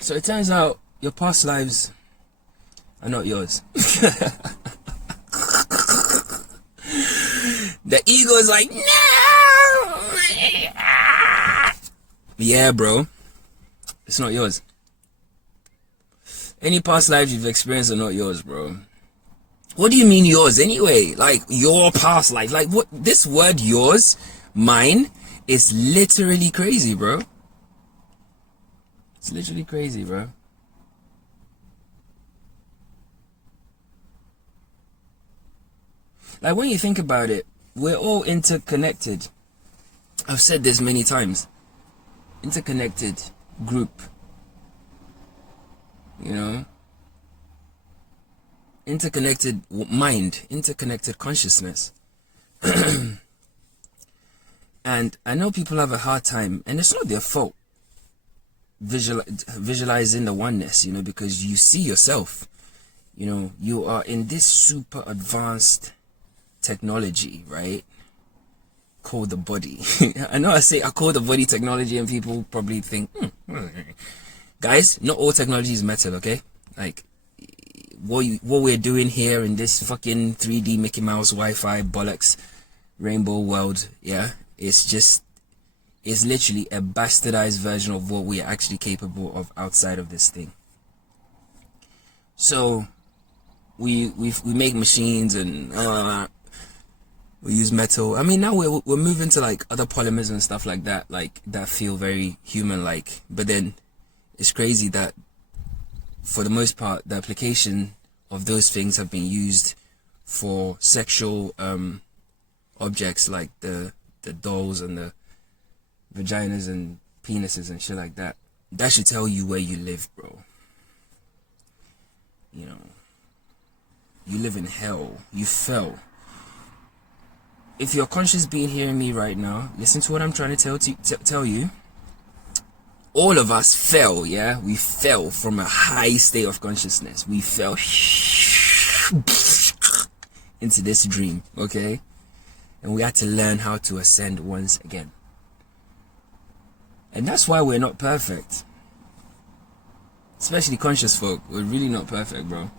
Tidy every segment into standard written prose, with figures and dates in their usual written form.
So it turns out your past lives are not yours. The ego is like, no! Yeah, bro. It's not yours. Any past lives you've experienced are not yours, bro. What do you mean yours anyway? Like, your past life. Like, what? This word yours, mine, is literally crazy, bro. It's literally crazy, bro. Like, when you think about it, we're all interconnected. I've said this many times. Interconnected group. You know? Interconnected mind. Interconnected consciousness. And I know people have a hard time, and it's not their fault, visualizing the oneness, you know, because you see yourself. You know, you are in this super advanced technology, right, called the body. I know I call the body technology, and people probably think, guys, not all technology is metal, okay? Like, what we're doing here in this fucking 3D Mickey Mouse Wi-Fi bollocks rainbow world, yeah, it's literally a bastardized version of what we are actually capable of outside of this thing. So we make machines and we use metal. I mean, now we're moving to like other polymers and stuff like that feel very human like. But then it's crazy that for the most part the application of those things have been used for sexual objects, like the dolls and the vaginas and penises and shit like that. That should tell you where you live, bro. You know, you live in hell. You fell. If your conscious being hearing me right now, listen to what I'm trying to tell you. All of us fell, yeah? We fell from a high state of consciousness. We fell into this dream, okay? And we had to learn how to ascend once again. And that's why we're not perfect. Especially conscious folk. We're really not perfect, bro.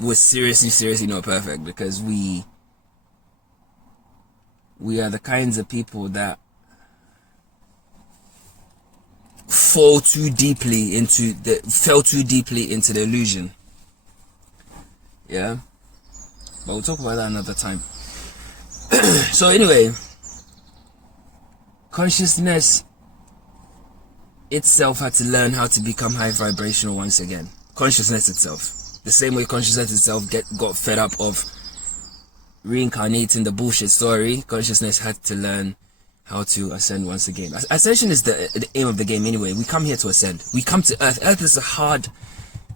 We're seriously not perfect, because we are the kinds of people that fell too deeply into the illusion. Yeah? But we'll talk about that another time. So anyway, consciousness itself had to learn how to become high vibrational once again. Consciousness itself. The same way consciousness itself got fed up of reincarnating the bullshit story, consciousness had to learn how to ascend once again. Ascension is the aim of the game anyway. We come here to ascend. We come to Earth. Earth is a hard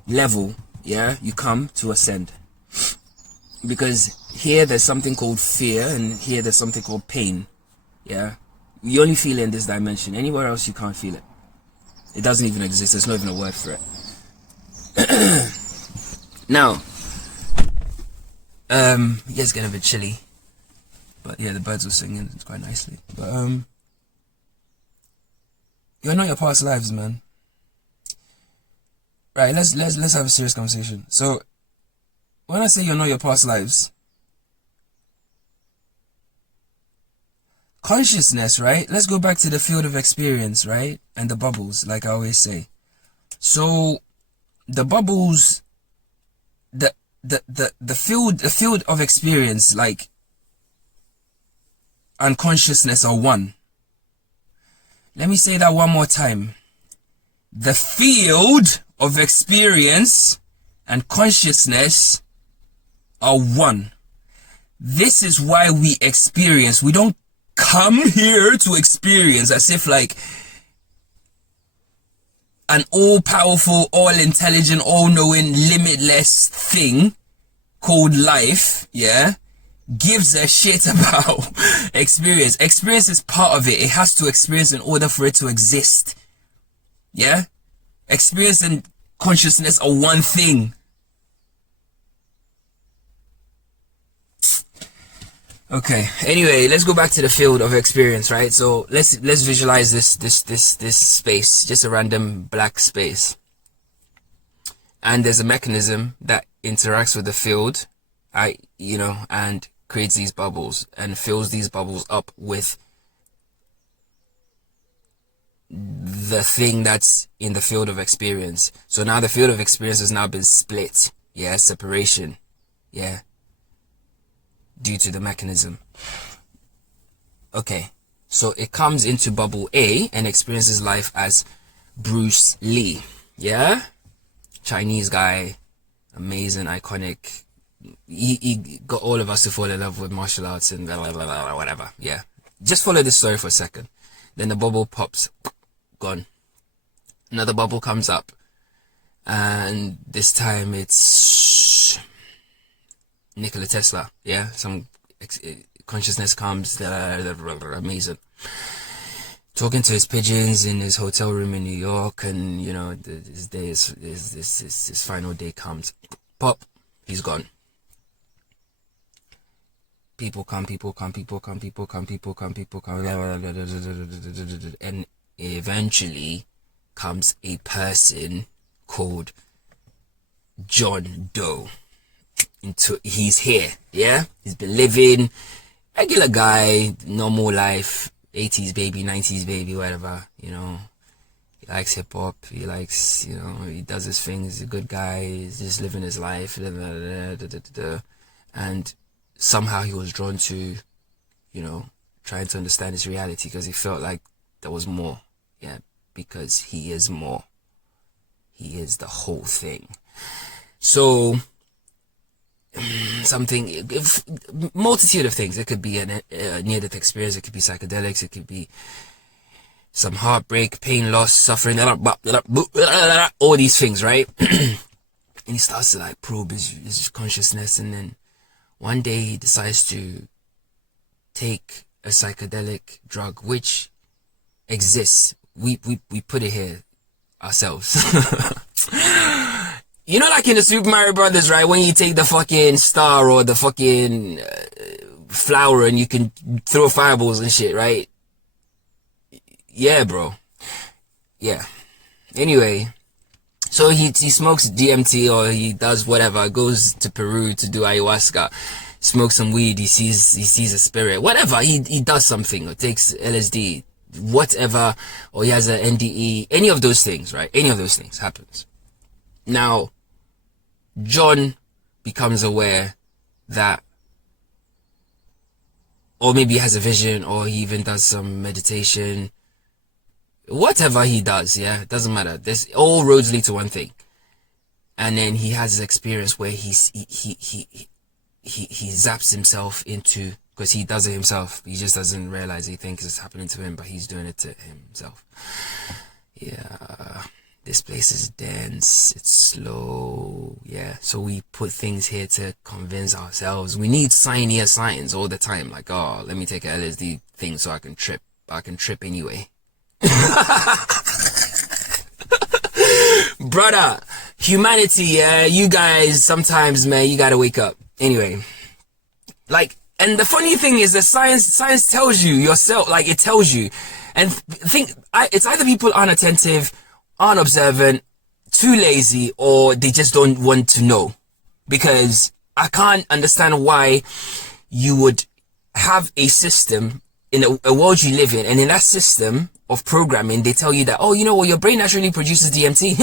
level, yeah? You come to ascend. Because here there's something called fear, and here there's something called pain, yeah? You only feel it in this dimension. Anywhere else you can't feel it. It doesn't even exist. There's not even a word for it. Now, it gets getting a bit chilly, but yeah, the birds were singing quite nicely. But you're not your past lives, man. Right? Let's have a serious conversation. So, when I say you're not your past lives, consciousness, right? Let's go back to the field of experience, right? And the bubbles, like I always say. So, the bubbles, the field of experience, like, and consciousness are one. Let me say that one more time. The field of experience and consciousness are one. This is why we experience. We don't come here to experience as if like an all-powerful, all-intelligent, all-knowing, limitless thing called life, yeah, gives a shit about experience. Experience is part of it. It has to experience in order for it to exist. Yeah? Experience and consciousness are one thing. Okay. Anyway, let's go back to the field of experience, right? So let's visualize this space, just a random black space. And there's a mechanism that interacts with the field, and creates these bubbles and fills these bubbles up with the thing that's in the field of experience. So now the field of experience has now been split. Yeah, separation. Yeah. Due to the mechanism. Okay. So it comes into bubble A and experiences life as Bruce Lee. Yeah? Chinese guy. Amazing, iconic. He got all of us to fall in love with martial arts and blah, blah, blah, blah, whatever. Yeah. Just follow this story for a second. Then the bubble pops. Gone. Another bubble comes up. And this time it's Nikola Tesla. Yeah. Some consciousness comes. Amazing. Talking to his pigeons in his hotel room in New York. And, his final day comes. Pop. He's gone. People come. And eventually comes a person called John Doe. He's here, yeah? He's been living, regular guy, normal life, 80s baby, 90s baby, whatever, He likes hip-hop, he likes, he does his things, he's a good guy, he's just living his life, and somehow he was drawn to, trying to understand his reality because he felt like there was more. Yeah, because he is more. He is the whole thing. So, multitude of things. It could be a near-death experience, it could be psychedelics, it could be some heartbreak, pain, loss, suffering, all these things, right? And he starts to probe his consciousness, and then one day he decides to take a psychedelic drug which exists. We put it here ourselves. Like in the Super Mario Brothers, right? When you take the fucking star or the fucking flower and you can throw fireballs and shit, right? Yeah, bro. Yeah. Anyway, so he smokes DMT or he does whatever, goes to Peru to do ayahuasca, smokes some weed, he sees a spirit, whatever, he does something, or takes LSD, whatever, or he has an NDE, any of those things, right? Any of those things happens. Now, John becomes aware that, or maybe he has a vision, or he even does some meditation, whatever he does, yeah, it doesn't matter. There's all roads lead to one thing. And then he has this experience where he zaps himself into, because he does it himself. He just doesn't realize, he thinks it's happening to him, but he's doing it to himself. Yeah, this place is dense, it's slow, yeah. So we put things here to convince ourselves. We need signs all the time, like, oh, let me take a LSD thing so I can trip. I can trip anyway. Brother, humanity, yeah, you guys, sometimes, man, you gotta wake up. Anyway, and the funny thing is that science tells you yourself, it tells you. And it's either people aren't attentive, aren't observant, too lazy, or they just don't want to know. Because I can't understand why you would have a system in a world you live in, and in that system of programming, they tell you that, oh, your brain naturally produces DMT,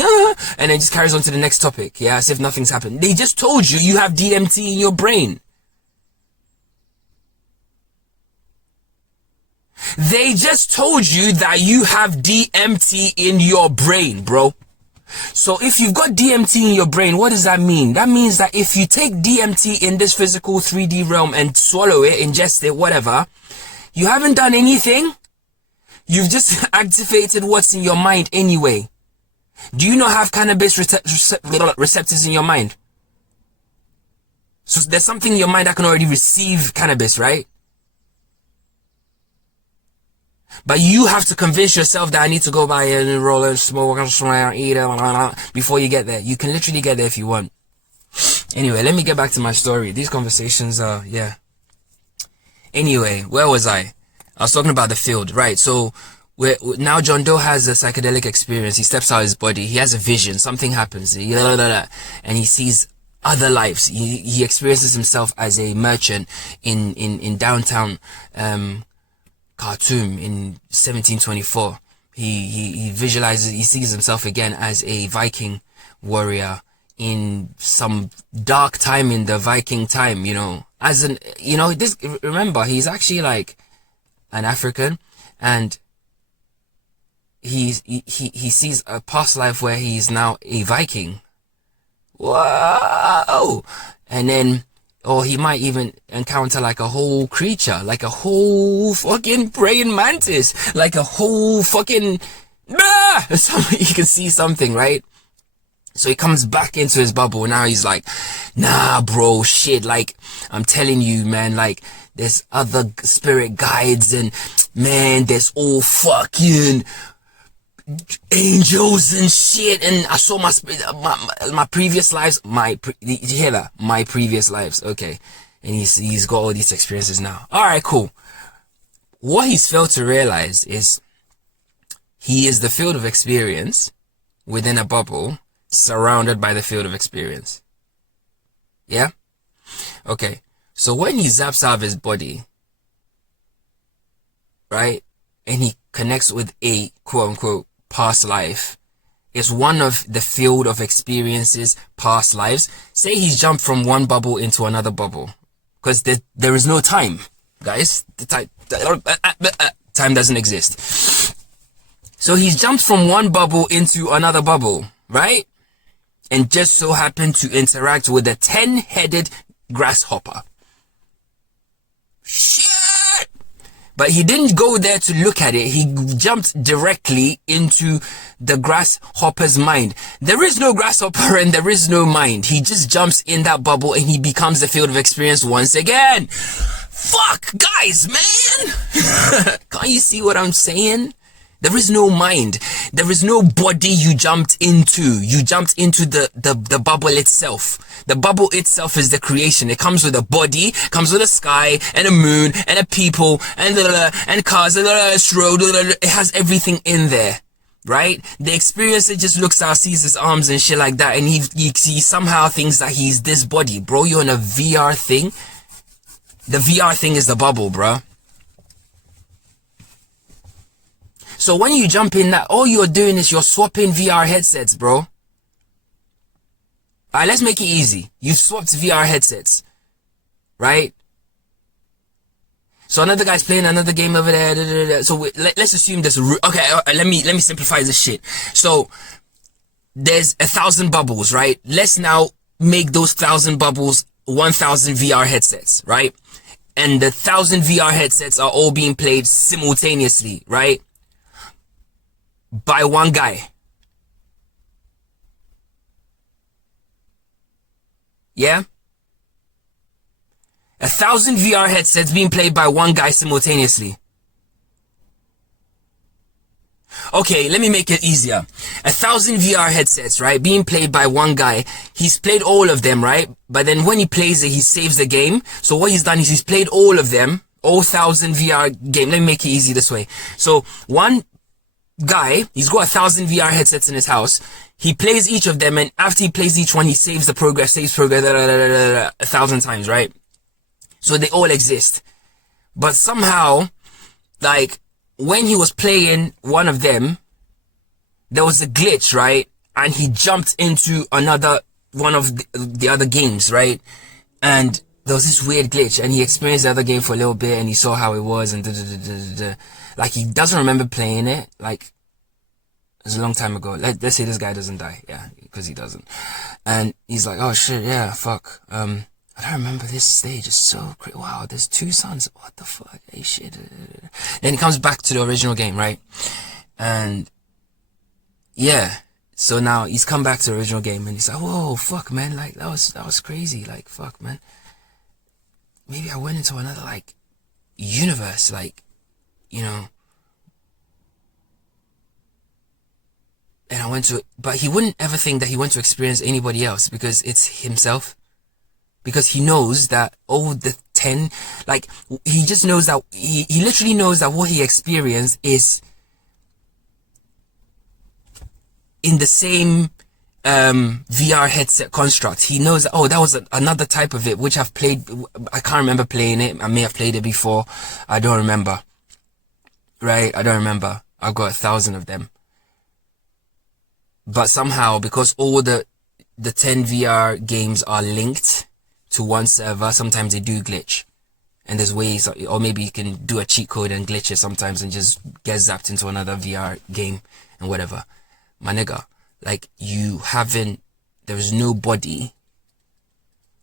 and then just carries on to the next topic, yeah, as if nothing's happened. They just told you have DMT in your brain. They just told you that you have DMT in your brain, bro. So if you've got DMT in your brain, what does that mean? That means that if you take DMT in this physical 3D realm and swallow it, ingest it, whatever, you haven't done anything. You've just activated what's in your mind anyway. Do you not have cannabis receptors in your mind? So there's something in your mind that can already receive cannabis, right? But you have to convince yourself that I need to go buy it and roll and smoke and eat it before you get there. You can literally get there if you want. Anyway, let me get back to my story. These conversations are, yeah. Anyway, where was I? I was talking about the field, right? So now John Doe has a psychedelic experience. He steps out of his body. He has a vision. Something happens. And he sees other lives. He experiences himself as a merchant in downtown Khartoum in 1724. He visualizes, he sees himself again as a Viking warrior in some dark time in the Viking time, remember, he's actually like an African, and he sees a past life where he's now a Viking. Whoa! And then, or he might even encounter like a whole creature, like a whole fucking praying mantis, like a whole fucking, he can see something, right? So he comes back into his bubble. Now he's like, nah, bro, shit. Like, I'm telling you, man, like, there's other spirit guides, and man, there's all fucking angels and shit. And I saw my previous lives, did you hear that? My previous lives. Okay. And he's got all these experiences now. All right, cool. What he's failed to realize is he is the field of experience within a bubble, surrounded by the field of experience. Yeah? Okay. So when he zaps out of his body, right, and he connects with a quote-unquote past life, it's one of the field of experiences, past lives. Say he's jumped from one bubble into another bubble, because there is no time, guys. The time doesn't exist. So he's jumped from one bubble into another bubble, right? And just so happened to interact with a 10-headed grasshopper. Shit! But he didn't go there to look at it. He jumped directly into the grasshopper's mind. There is no grasshopper and there is no mind. He just jumps in that bubble and he becomes the field of experience once again. Fuck, guys, man! Can't you see what I'm saying? There is no mind. There is no body you jumped into. You jumped into the bubble itself. The bubble itself is the creation. It comes with a body, comes with a sky, and a moon, and a people, and cars, and a road. It has everything in there, right? The experiencer just looks out, sees his arms and shit like that, and he somehow thinks that he's this body. Bro, you're in a VR thing. The VR thing is the bubble, bro. So when you jump in that, all you're doing is you're swapping VR headsets, bro. Alright, let's make it easy. You've swapped VR headsets, right? So another guy's playing another game over there. So let's assume there's okay. Let me simplify this shit. So there's 1,000 bubbles, right? Let's now make those 1,000 bubbles 1,000 VR headsets, right? And the 1,000 VR headsets are all being played simultaneously, right? By one guy. Yeah? 1,000 VR headsets being played by one guy simultaneously. Okay, let me make it easier. 1,000 VR headsets, right? Being played by one guy. He's played all of them, right? But then when he plays it, he saves the game. So what he's done is he's played all of them. All 1,000 VR game. Let me make it easy this way. So one guy, he's got 1,000 VR headsets in his house. He plays each of them, and after he plays each one, he saves progress 1,000 times, right? So they all exist. But somehow, like, when he was playing one of them, there was a glitch, right? And he jumped into another one of the other games, right? And there was this weird glitch, and he experienced the other game for a little bit, and he saw how it was, and like, he doesn't remember playing it. Like, it was a long time ago. Let's say this guy doesn't die. Yeah, because he doesn't. And he's like, oh shit, yeah, fuck. I don't remember this stage. It's so great. Wow, there's 2 suns. What the fuck? Hey, shit. Then he comes back to the original game, right? And yeah, so now he's come back to the original game, and he's like, whoa, fuck, man. Like, that was crazy. Like, fuck, man. Maybe I went into another, like, universe, like, you know. And I went to, but he wouldn't ever think that he went to experience anybody else, because it's himself. Because he knows that all the 10. Like, he just knows that, he literally knows that what he experienced is in the same VR headset construct. He knows that, oh, that was another type of it, which I've played. I can't remember playing it. I may have played it before. I don't remember. Right? I don't remember. I've got 1,000 of them. But somehow, because all the 10 VR games are linked to one server, sometimes they do glitch. And there's ways, or maybe you can do a cheat code and glitch it sometimes and just get zapped into another VR game and whatever. My nigga, like, there's nobody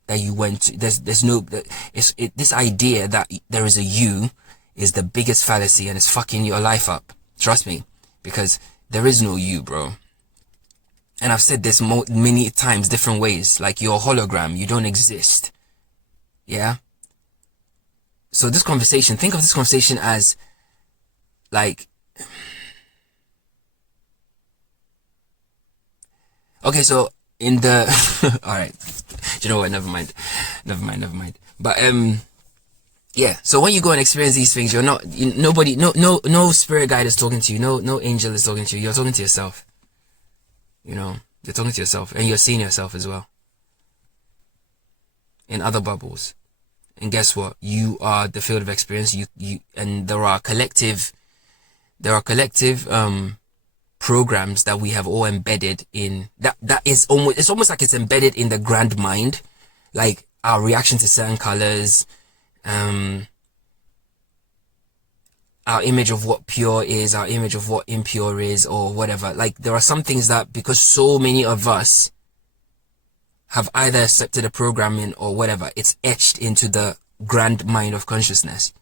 that you went to, this idea that there is a you is the biggest fallacy, and it's fucking your life up. Trust me, because there is no you, bro. And I've said this many times, different ways, like, you're a hologram, you don't exist. Yeah? So this conversation, think of this conversation as, like, okay, so in the, alright, do you know what, never mind. But, yeah, so when you go and experience these things, you're not, nobody, no spirit guide is talking to you, no angel is talking to you, you're talking to yourself. You know, you're talking to yourself, and you're seeing yourself as well in other bubbles. And guess what? You are the field of experience. And there are collective programs that we have all embedded in that is almost, it's almost like it's embedded in the grand mind, like our reaction to certain colors, our image of what pure is, our image of what impure is, or whatever. Like, there are some things that, because so many of us have either accepted a programming or whatever, it's etched into the grand mind of consciousness.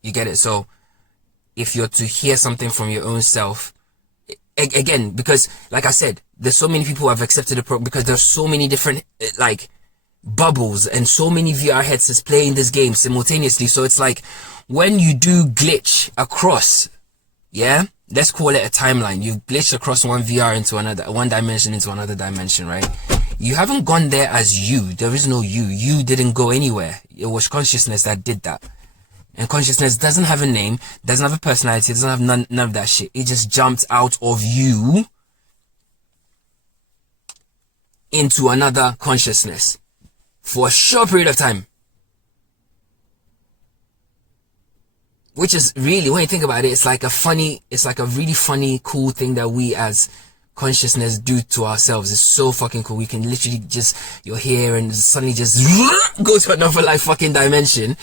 You get it? So if you're to hear something from your own self, again, because like I said, there's so many people who have accepted the program, because there's so many different, like, bubbles and so many VR headsets playing this game simultaneously. So it's like, when you do glitch across, yeah, let's call it a timeline. You've glitched across one VR into another, one dimension into another dimension, right? You haven't gone there as you. There is no you. You didn't go anywhere. It was consciousness that did that. And consciousness doesn't have a name, doesn't have a personality, doesn't have none of that shit. It just jumped out of you into another consciousness for a short period of time. Which is really, when you think about it, it's like a really funny, cool thing that we as consciousness do to ourselves. It's so fucking cool. We can literally just, you're here and suddenly just go to another like fucking dimension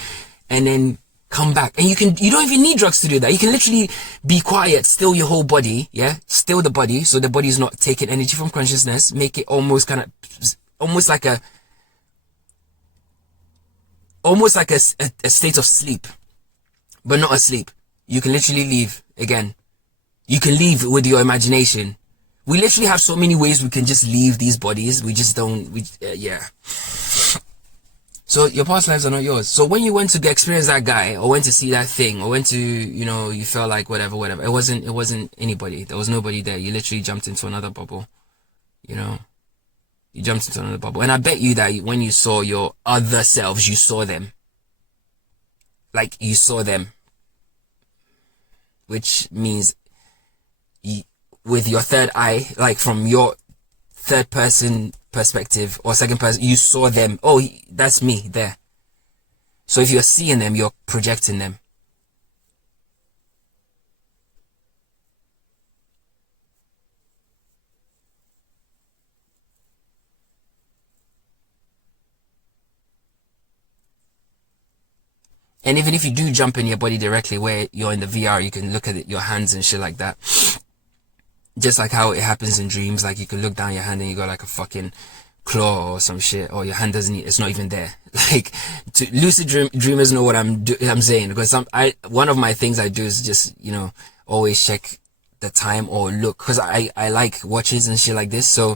and then come back. And you don't even need drugs to do that. You can literally be quiet, still your whole body, yeah? Still the body, so the body is not taking energy from consciousness, make it almost kind of, almost like a state of sleep, but not asleep. You can literally leave again. You can leave with your imagination. We literally have so many ways we can just leave these bodies. We just don't, yeah. So your past lives are not yours. So when you went to experience that guy, or went to see that thing, or went to, you know, you felt like whatever, it wasn't anybody. There was nobody there. You literally jumped into another bubble, you know. You jumped into another bubble. And I bet you that when you saw your other selves, you saw them. Like, you saw them. Which means, with your third eye, like from your third person perspective or second person, you saw them. Oh, that's me there. So if you're seeing them, you're projecting them. And even if you do jump in your body directly where you're in the VR, you can look at it, your hands and shit like that. Just like how it happens in dreams, like you can look down your hand and you got like a fucking claw or some shit, or your hand it's not even there. Like, lucid dreamers know what I'm saying, because one of my things I do is just, you know, always check the time or look, because I like watches and shit like this. So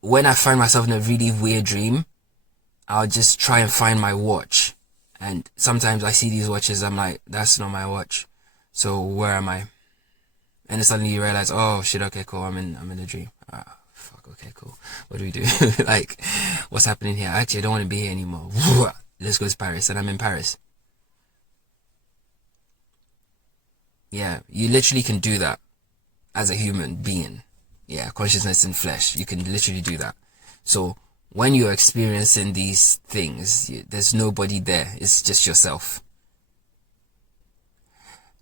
when I find myself in a really weird dream, I'll just try and find my watch. And sometimes I see these watches, I'm like, that's not my watch. So where am I? And then suddenly you realize, oh shit, okay, cool, I'm in a dream. fuck, okay, cool. What do we do? Like, what's happening here? Actually, I don't want to be here anymore. Let's go to Paris. And I'm in Paris. Yeah, you literally can do that as a human being. Yeah, consciousness in flesh. You can literally do that. So when you're experiencing these things, there's nobody there. It's just yourself.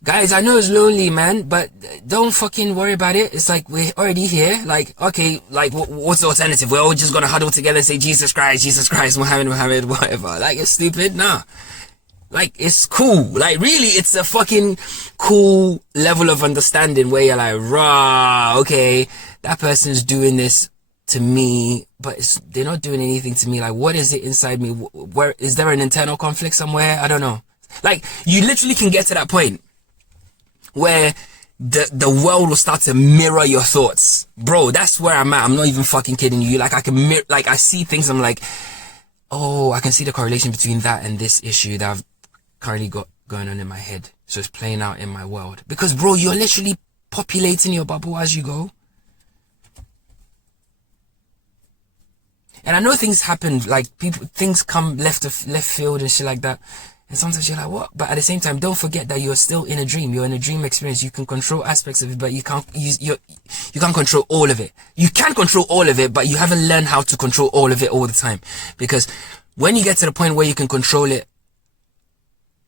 Guys, I know it's lonely, man, but don't fucking worry about it. It's like, we're already here. Like, okay, like, what's the alternative? We're all just gonna huddle together and say, Jesus Christ, Muhammad, whatever. Like, it's stupid. Nah. Like, it's cool. Like, really, it's a fucking cool level of understanding where you're like, rah, okay, that person's doing this to me, but they're not doing anything to me. Like, what is it inside me? Where is there an internal conflict somewhere? I don't know. Like, you literally can get to that point where the world will start to mirror your thoughts. Bro, that's where I'm at. I'm not even fucking kidding you. Like, I see things, I'm like, oh, I can see the correlation between that and this issue that I've currently got going on in my head. So it's playing out in my world. Because, bro, you're literally populating your bubble as you go. And I know things happen, like, things come left field and shit like that. And sometimes you're like, what? But at the same time, don't forget that you're still in a dream. You're in a dream experience. You can control aspects of it, but you can't control all of it. You can control all of it, but you haven't learned how to control all of it all the time. Because when you get to the point where you can control it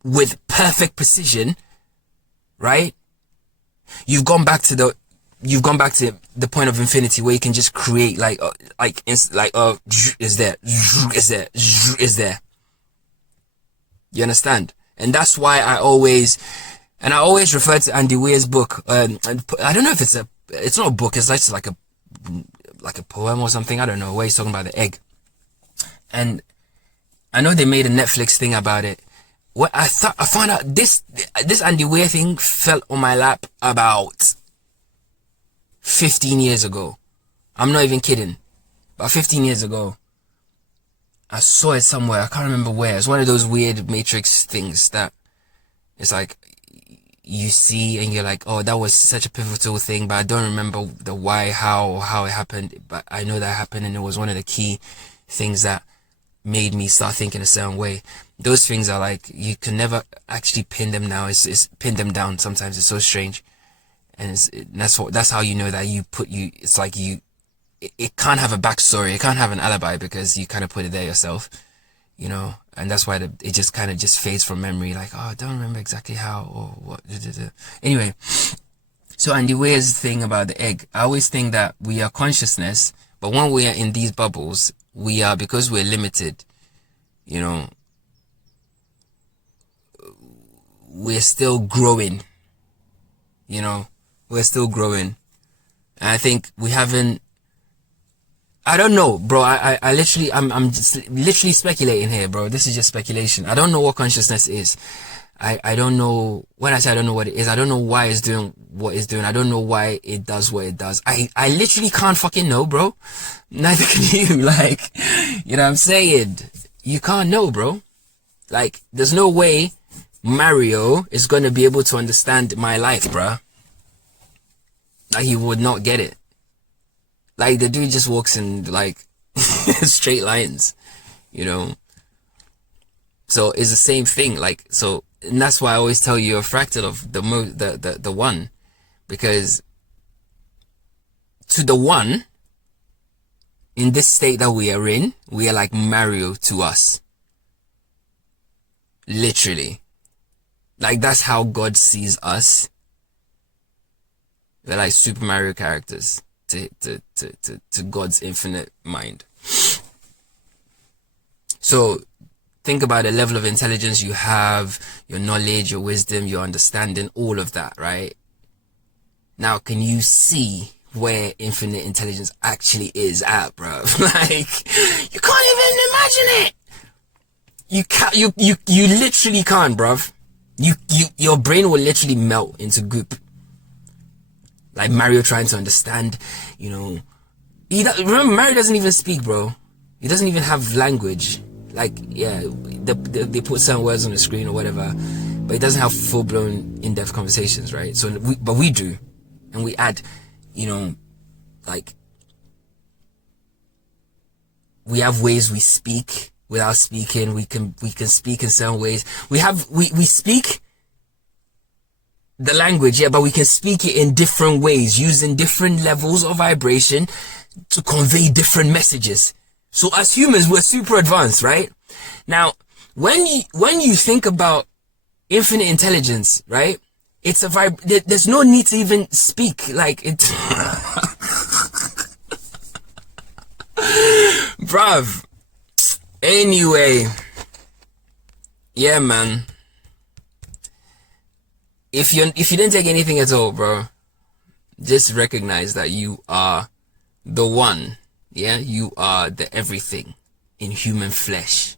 with perfect precision, right? You've gone back to the point of infinity where you can just create is there. You understand? And that's why I always refer to Andy Weir's book. I don't know if it's not a book. It's like a poem or something. I don't know, where he's talking about the egg. And I know they made a Netflix thing about it. What I found out this Andy Weir thing fell on my lap about 15 years ago. I'm not even kidding. About 15 years ago. I saw it somewhere. I can't remember where. It's one of those weird Matrix things that it's like you see and you're like, oh, that was such a pivotal thing, but I don't remember the why, how it happened. But I know that happened, and it was one of the key things that made me start thinking a certain way. Those things are like, you can never actually pin them now. It's pin them down. Sometimes it's so strange. And that's how you know that it's like it can't have a backstory. It can't have an alibi because you kind of put it there yourself, you know, and that's why it just kind of just fades from memory. Like, oh, I don't remember exactly how or what. Anyway, so Andy Weir's thing about the egg, I always think that we are consciousness, but when we are in these bubbles, we are, because we're limited, you know, we're still growing, you know, we're still growing. And I think we haven't, I don't know, bro. I'm just literally speculating here, bro. This is just speculation. I don't know what consciousness is. I don't know. When I say I don't know what it is, I don't know why it's doing what it's doing. I don't know why it does what it does. I literally can't fucking know, bro. Neither can you. Like, you know what I'm saying? You can't know, bro. Like, there's no way Mario is going to be able to understand my life, bro. Like, he would not get it. Like, the dude just walks in, like, straight lines, you know? So, it's the same thing, like, so, and that's why I always tell you a fractal of the one, because to the one, in this state that we are in, we are like Mario to us. Literally. Like, that's how God sees us. We're like Super Mario characters. To God's infinite mind. So think about the level of intelligence you have, your knowledge, your wisdom, your understanding, all of that, right? Now, can you see where infinite intelligence actually is at, bro? Like, you can't even imagine it. You literally can't, bruv. Your brain will literally melt into goop. Like Mario trying to understand, you know. Remember, Mario doesn't even speak, bro. He doesn't even have language. Like, yeah, they put certain words on the screen or whatever, but he doesn't have full-blown, in-depth conversations, right? But we do. And we add, you know, like, we have ways we speak without speaking. We can speak in certain ways. We speak the language, yeah, but we can speak it in different ways, using different levels of vibration to convey different messages. So as humans, we're super advanced, right? Now, when you think about infinite intelligence, right? It's a there's no need to even speak. Like it, bruv. Anyway, yeah, man. If you didn't take anything at all, bro, just recognize that you are the one. Yeah, you are the everything in human flesh.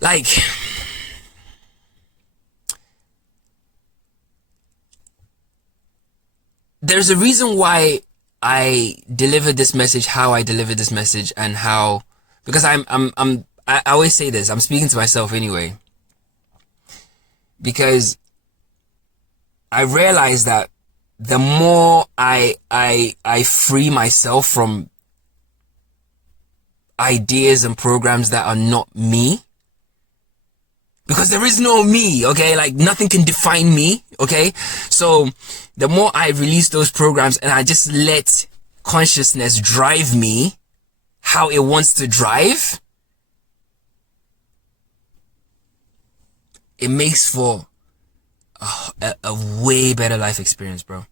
Like, there's a reason why I delivered this message, how I delivered this message, and how, because I always say this, I'm speaking to myself anyway, because I realize that the more I free myself from ideas and programs that are not me, because there is no me, okay? Like, nothing can define me, okay? So the more I release those programs and I just let consciousness drive me how it wants to drive, it makes for a way better life experience, bro.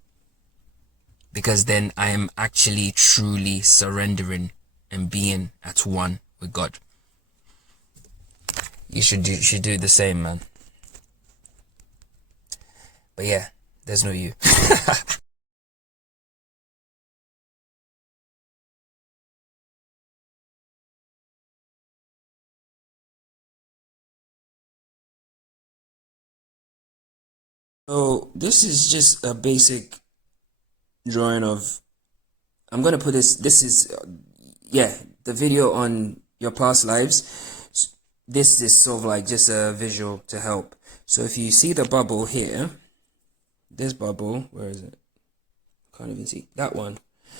Because then I am actually truly surrendering and being at one with God. You should do the same, man. But yeah, there's no you. So this is just a basic drawing of, I'm gonna put this is yeah, the video on your past lives. This is sort of like just a visual to help. So if you see the bubble here, this bubble, where is it? Can't even see that one.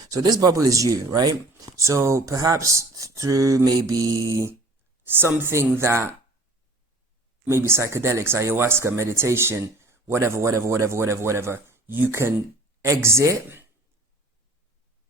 So this bubble is you, right? So perhaps through maybe something that, maybe psychedelics, ayahuasca, meditation, whatever, you can exit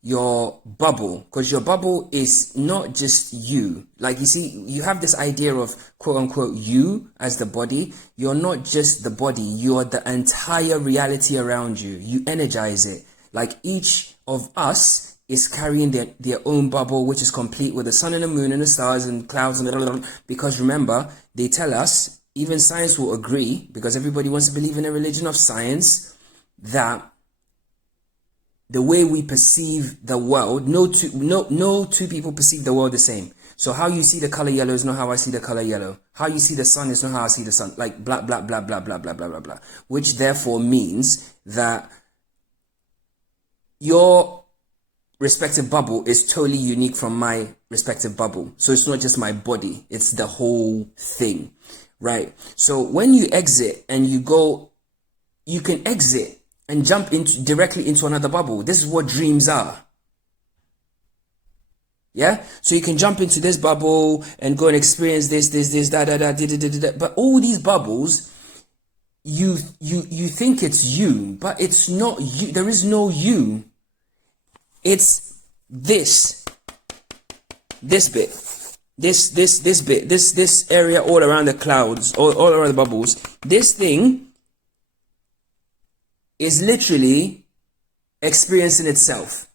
your bubble, because your bubble is not just you. Like, you see, you have this idea of quote unquote you as the body. You're not just the body, you're the entire reality around you. You energize it. Like, each of us is carrying their own bubble, which is complete with the sun and the moon and the stars and clouds and blah, blah, blah. Because remember, they tell us, even science will agree, because everybody wants to believe in a religion of science, that the way we perceive the world, no two people perceive the world the same. So how you see the color yellow is not how I see the color yellow. How you see the sun is not how I see the sun. Like, blah, blah, blah, blah, blah, blah, blah, blah, blah. Which therefore means that your respective bubble is totally unique from my respective bubble. So it's not just my body, it's the whole thing, right? So when you exit and you go, you can exit and jump directly into another bubble. This is what dreams are. Yeah? So you can jump into this bubble and go and experience this, da, da, da, da, da, da, da. But all these bubbles, you think it's you, but it's not you. There is no you. It's this bit. This bit. This area all around the clouds, all around the bubbles. This thing is literally experiencing itself.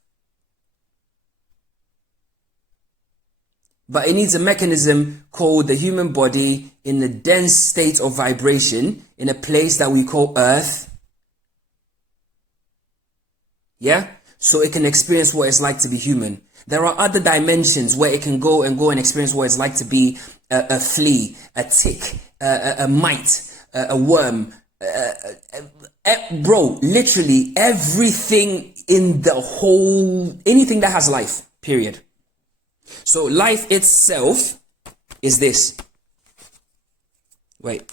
But it needs a mechanism called the human body in a dense state of vibration in a place that we call Earth. Yeah? So it can experience what it's like to be human. There are other dimensions where it can go and experience what it's like to be a flea, a tick, a mite, a worm, bro, literally everything in the whole, anything that has life, period. So life itself is this. Wait.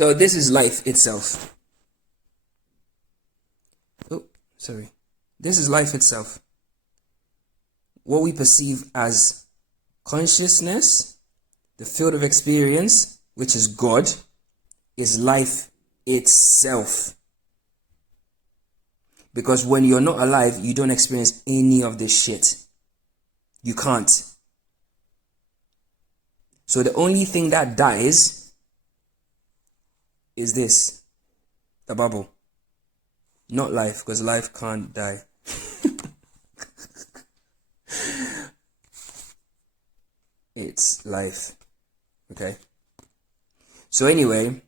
So this is life itself. Oh, sorry. This is life itself. What we perceive as consciousness, the field of experience, which is God, is life itself. Because when you're not alive, you don't experience any of this shit. You can't. So the only thing that dies is this, the bubble. Not life, because life can't die. It's life. Okay? So anyway,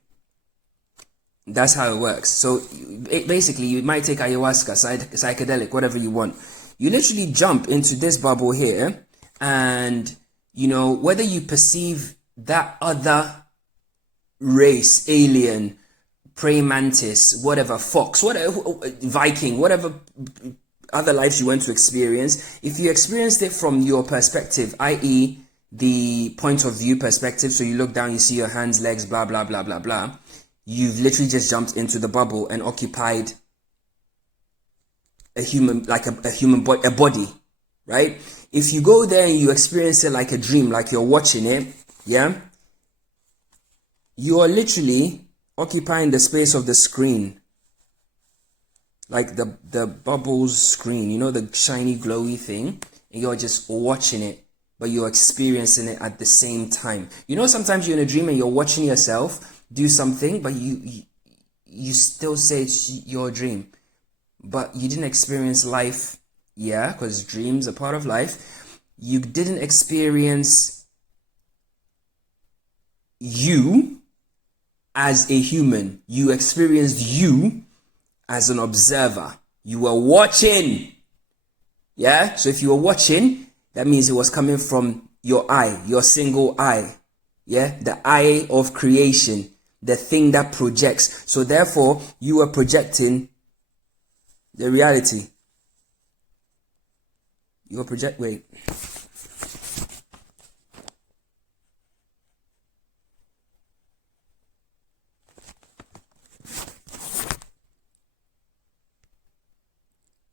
that's how it works. So basically, you might take ayahuasca, psychedelic, whatever you want. You literally jump into this bubble here, and you know, whether you perceive that other race, alien, praying mantis, whatever, fox, whatever, Viking, whatever other lives you went to experience, if you experienced it from your perspective, i.e. the point of view perspective, so you look down, you see your hands, legs, blah, blah, blah, blah, blah, you've literally just jumped into the bubble and occupied a human, like a human body, a body, right? If you go there and you experience it like a dream, like you're watching it, yeah, you are literally occupying the space of the screen, like the bubbles screen, you know, the shiny glowy thing, and you're just watching it, but you're experiencing it at the same time. You know, sometimes you're in a dream and you're watching yourself do something, but you still say it's your dream, but you didn't experience life, yeah, because dreams are part of life. You didn't experience you as a human. You experienced you as an observer. You were watching. Yeah? So if you were watching, that means it was coming from your eye, your single eye. Yeah? The eye of creation. The thing that projects. So therefore, you were projecting the reality. You were wait.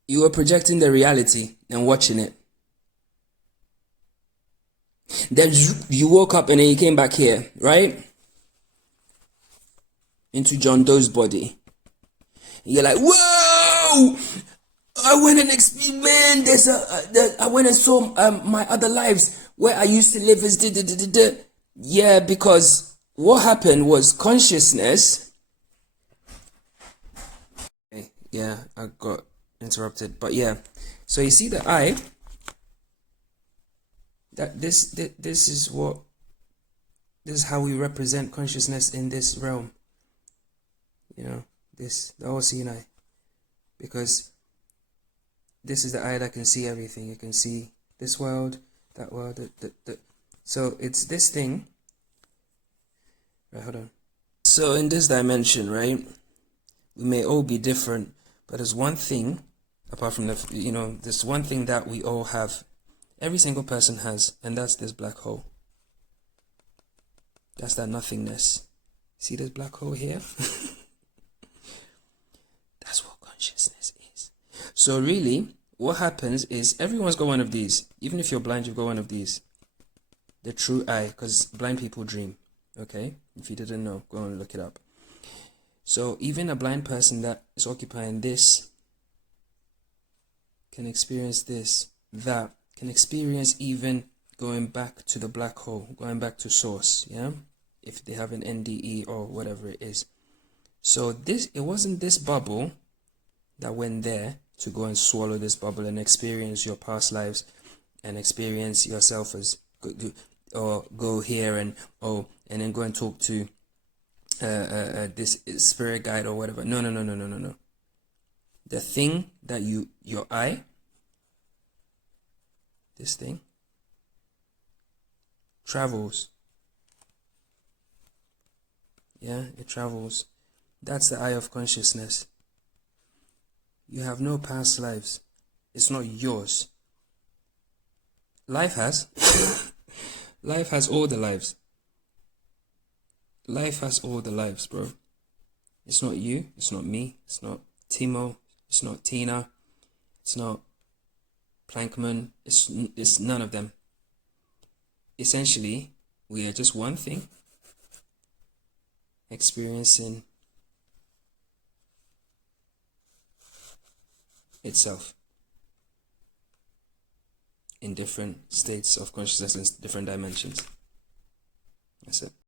You were projecting the reality and watching it. Then you woke up and then you came back here, right? Into John Doe's body. And you're like, whoa! I went and man, I went and saw my other lives where I used to live as yeah, because what happened was consciousness. Yeah, I got interrupted, but yeah. So you see the eye. That this is how we represent consciousness in this realm. You know, the all-seeing eye, because this is the eye that can see everything. It can see this world, that world, so it's this thing. Right, hold on. So in this dimension, right, we may all be different, but there's one thing, apart from there's one thing that we all have. Every single person has, and that's this black hole. That's that nothingness. See this black hole here? That's what consciousness is. So really, what happens is everyone's got one of these. Even if you're blind, you've got one of these. The true eye, because blind people dream. Okay? If you didn't know, go and look it up. So even a blind person that is occupying this can experience this, that, can experience even going back to the black hole, going back to source, yeah? If they have an NDE or whatever it is. So it wasn't this bubble that went there to go and swallow this bubble and experience your past lives and experience yourself as, or go here and then go and talk to this spirit guide or whatever. No. The thing that your eye, this thing, travels. Yeah, it travels. That's the eye of consciousness. You have no past lives. It's not yours. Life has. Life has all the lives. life has all the lives, bro. It's not you, it's not me, it's not Timo, it's not Tina, it's not Plankman, it's none of them. Essentially, we are just one thing, experiencing itself in different states of consciousness, in different dimensions. That's it.